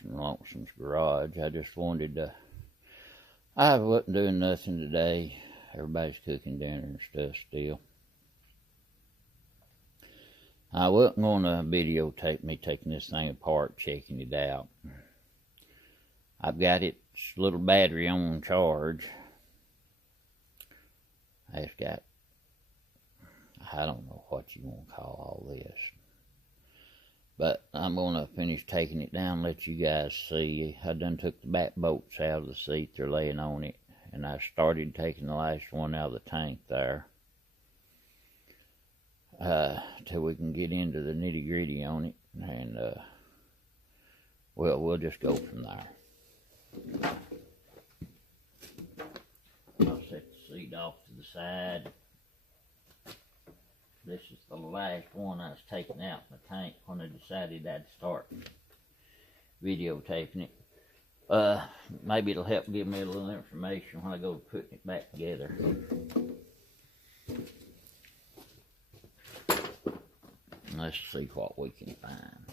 from Lonesome's garage. I just wanted to, I wasn't doing nothing today. Everybody's cooking dinner and stuff still. I wasn't going to videotape me taking this thing apart, checking it out. I've got its little battery on charge. It's got, I don't know what you want to call all this. But I'm going to finish taking it down and let you guys see. I done took the back bolts out of the seat. They're laying on it. And I started taking the last one out of the tank there. Till we can get into the nitty gritty on it. And, well, we'll just go from there. I'll set the seat off to the side. This is the last one I was taking out in the tank when I decided I'd start videotaping it. Maybe it'll help give me a little information when I go putting it back together. Let's see what we can find.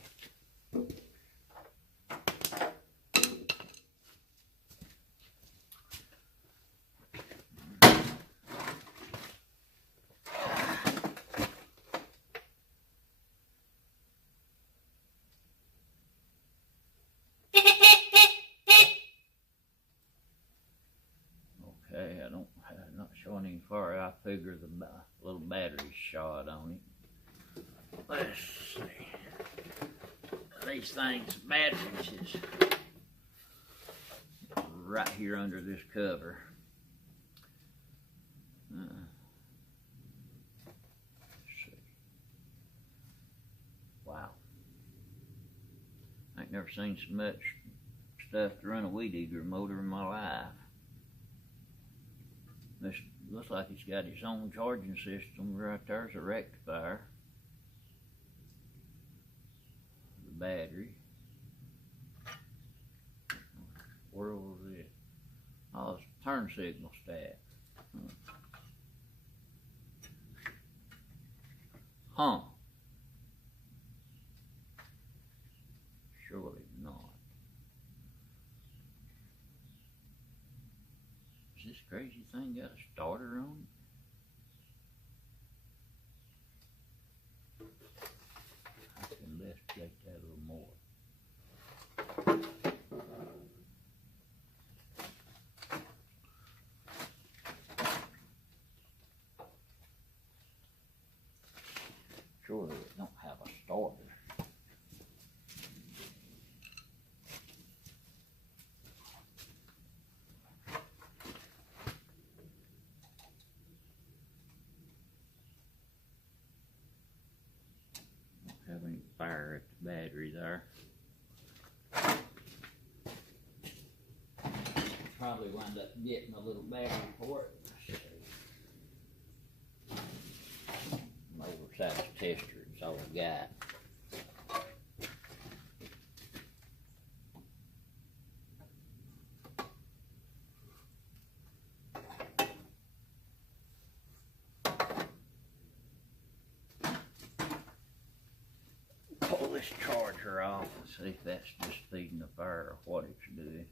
Okay, I'm not showing any far. I figure the little battery's shot on it. Let's see. These things, batteries is right here under this cover. Let's see. Wow. I ain't never seen so much stuff to run a weed eater motor in my life. This looks like it's got its own charging system. Right there's a rectifier. The battery. Where was it? Oh, it's a turn signal stat. Huh. Surely not. Is this crazy thing got a starter on it? I can investigate that a little more. Surely it don't have a starter. Don't have any fire at the battery there. Probably wind up getting a little battery for it. Oversized tester, it's all I got. Pull this charger off and see if that's just feeding the fire or what it's doing.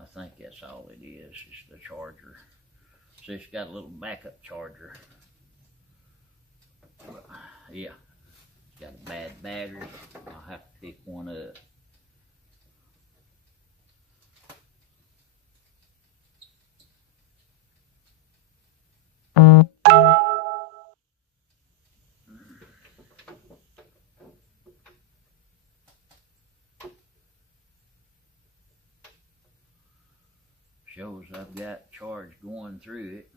I think that's all it is the charger. So it's got a little backup charger. Yeah, it's got a bad battery. I'll have to pick one up. Shows I've got charge going through it.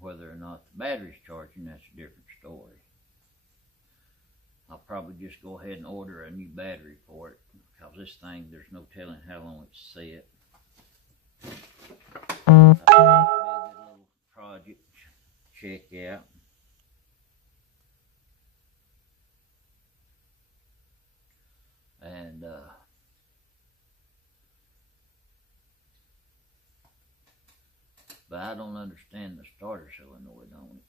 Whether or not the battery's charging, that's a different story. I'll probably just go ahead and order a new battery for it, because this thing, there's no telling how long it's set. I think it'll be a good little project to check out. And but I don't understand the starter solenoid on it.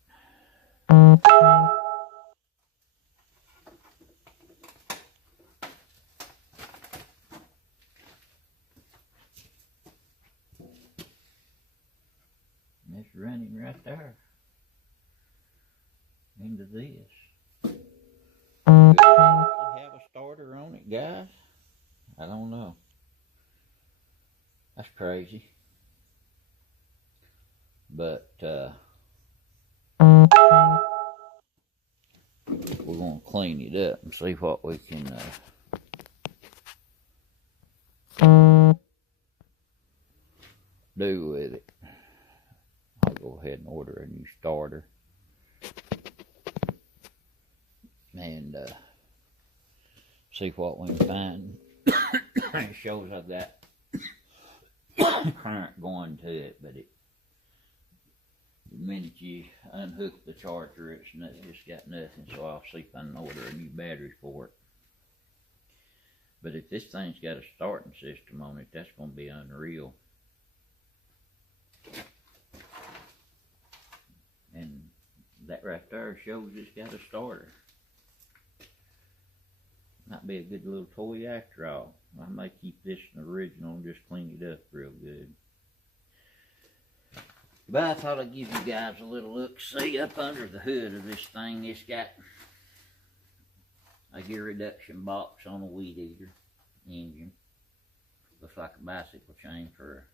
running right there into this. Could it actually have a starter on it, guys? I don't know. That's crazy. But we're going to clean it up and see what we can do with it. I'll go ahead and order a new starter. And see what we can find. It shows I've got current going to it, but the minute you unhook the charger, it's got nothing, so I'll see if I can order a new battery for it. But if this thing's got a starting system on it, that's going to be unreal. And that right there shows it's got a starter. Might be a good little toy after all. I may keep this in the original and just clean it up real good. But I thought I'd give you guys a little look-see up under the hood of this thing. It's got a gear reduction box on a weed eater engine. Looks like a bicycle chain for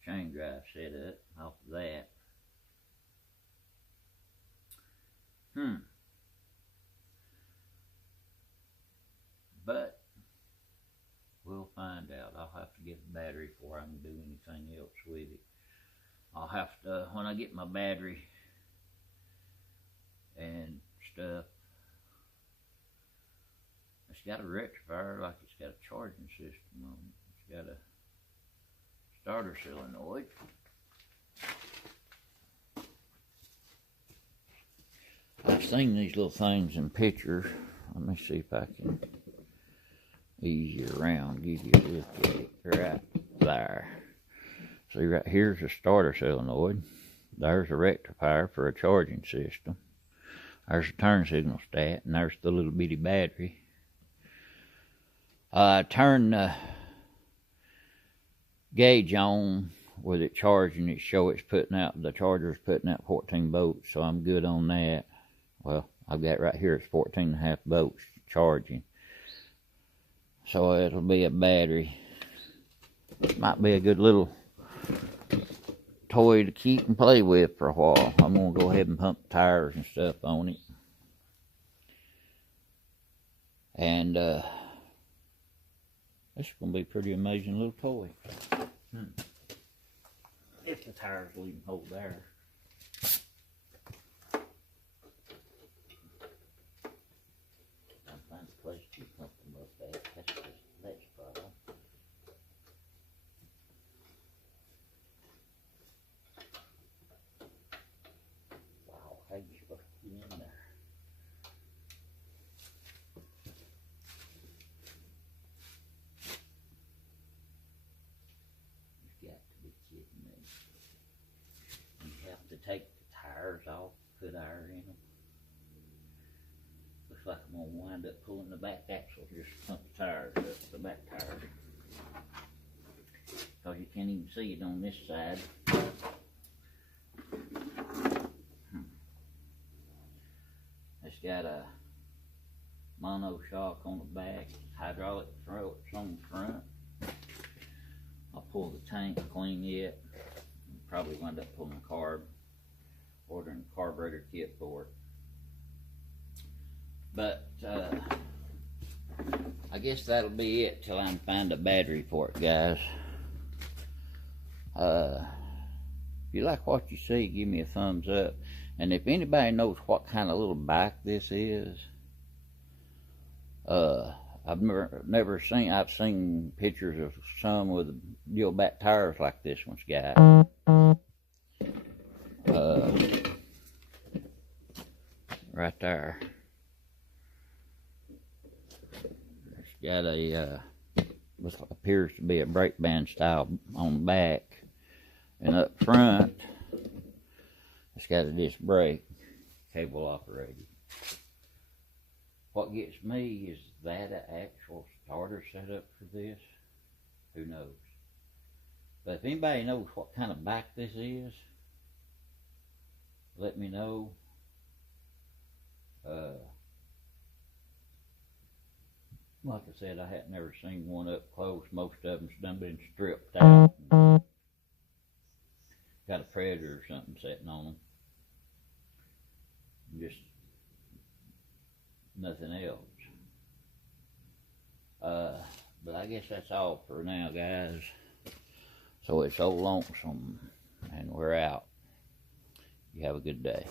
a chain drive setup off of that. But we'll find out. I'll have to get a battery before I can do anything else with it. I'll have to, when I get my battery and stuff, it's got a rectifier, like it's got a charging system on it. It's got a starter solenoid. I've seen these little things in pictures. Let me see if I can ease you around, give you a look at it right there. See, right here's a starter solenoid. There's a rectifier for a charging system. There's a turn signal stat, and there's the little bitty battery. Turn the gauge on with it charging. It shows it's putting out, the charger's putting out 14 volts, so I'm good on that. Well, I've got right here, it's 14.5 volts charging. So it'll be a battery. Might be a good little toy to keep and play with for a while. I'm going to go ahead and pump tires and stuff on it. And this is going to be a pretty amazing little toy. If the tires will even hold there. I'll find a place to pump them up at. That's just the next problem. Wow, how you supposed to get in there? You've got to be kidding me. You have to take the tires off, put air in them. Looks like I'm going to wind up pulling the back axle just to pump the tires up, the back tires. Because you can't even see it on this side. It's got a monoshock on the back, hydraulic throats on the front. I'll pull the tank, clean it. Probably wind up pulling a carb, ordering a carburetor kit for it. But I guess that'll be it till I can find a battery for it, guys. If you like what you see, give me a thumbs up. And if anybody knows what kind of little bike this is, I've never seen. I've seen pictures of some with deal back tires like this one's got. Right there. It's got a appears to be a brake band style on the back, and up front it's got a disc brake, cable operated. What gets me is that an actual starter setup for this? Who knows? But if anybody knows what kind of bike this is, let me know. Like I said, I had never seen one up close. Most of them's done been stripped out. Got a predator or something sitting on them. Just nothing else. But I guess that's all for now, guys. So it's Old Lonesome, and we're out. You have a good day.